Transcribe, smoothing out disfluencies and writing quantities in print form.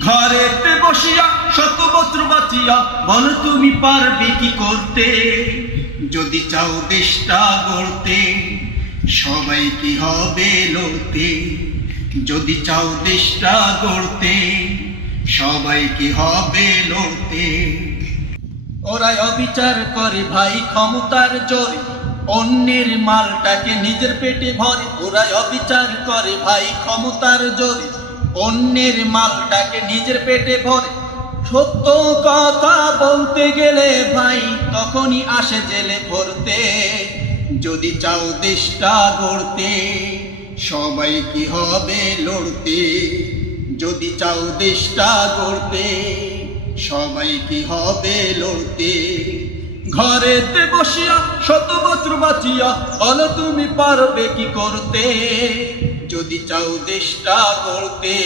ঘরেতে বসিয়া শত বছর বাঁচিয়া বল তুমি পারবে কি করতে? যদি চাও দেশটা গড়তে সবাই কি হবে লড়তে? যদি চাও দেশটা গড়তে সবাই কি হবে লড়তে? ওরা অবিচার করে ভাই ক্ষমতার জোরে, অন্যের মালটাকে নিজের পেটে ভরে। ওরা অবিচার করে ভাই ক্ষমতার জোরে, অন্যের মালটাকে নিজের পেটে ভরে। সত্য কথা বলতে গেলে ভাই তখনই আসে জেলে ভরতে। যদি চাও দেশটা গড়তে সবাই কি হবে লড়তে? যদি চাও দেশটা গড়তে সবাই কি হবে লড়তে? ঘরেতে বসিয়া শত বছর বাঁচিয়া বলো তুমি পারবে কি করতে? যদি চাও দেশটা গড়তে